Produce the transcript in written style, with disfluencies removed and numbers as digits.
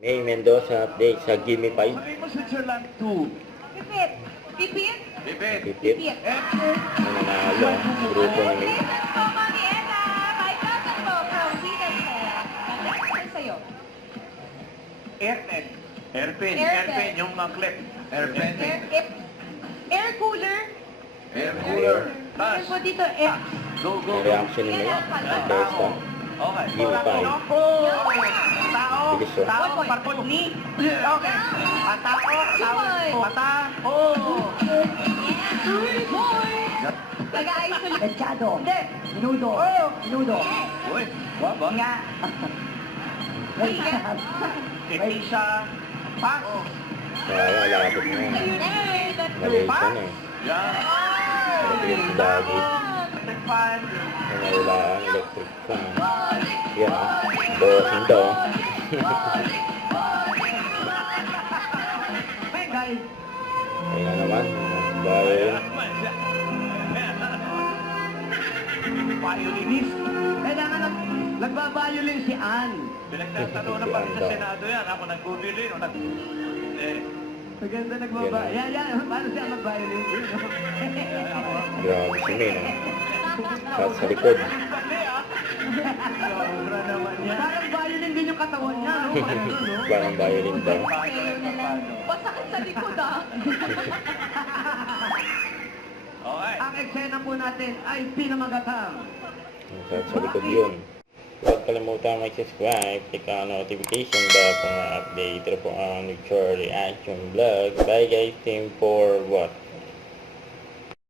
May Mendoza update sa Gimme 5. Sabi mo Switzerland 2. Pipit. Pipit. Pipit. Pipit. Pipit. Ang nanalo ang grupo ni May. Pipit po, Mami Ella. 5,000 po from Sweden. Next time sa'yo. Airpen. Airpen. Airpen. Airpen. Yung clip. Airpen. Air cooler. Air cooler. Meron po dito, air. Go, go, Ang go. reaction ni May. Ang testa. Okay. Gimme 5. Tao. Bilis yun. Tao. Parpot ni. Okay. Tao. Tao. Mata. Oh. Nag-isolate. Mechado. Hindi. Minudo. Minudo. Uy. Waba. Nga. Sige. Etisa. Pass. Kaya labot na yan. Ayun eh. Malaysia na eh. Yan. Electric doggy. Electric fan. Wala ang electric fan. Yan o. Bossing daw. Hey guys. Ayan naman. Dahil Violinist. Kailangan nagbabayolin si Ann. Pinagtatanong na pati sa Senado yan. Ako nagbubili. O nag... Maganda nagbaba. Yan. Yan. Paano siya magbayolin? grabe si May. No? Sa likod. Sobra naman yan. Parang violin din yung katawan niya, no? Parang ano, no? Parang violin daw. Pasakit sa likod ah. Okay. Ang eksena po natin ay pinamagatang. Sa likod yun. Huwag kalimutan mag-subscribe, click ang notification bell para update. Ito po ang Victoria Reaction Vlog. Bye guys, team for what?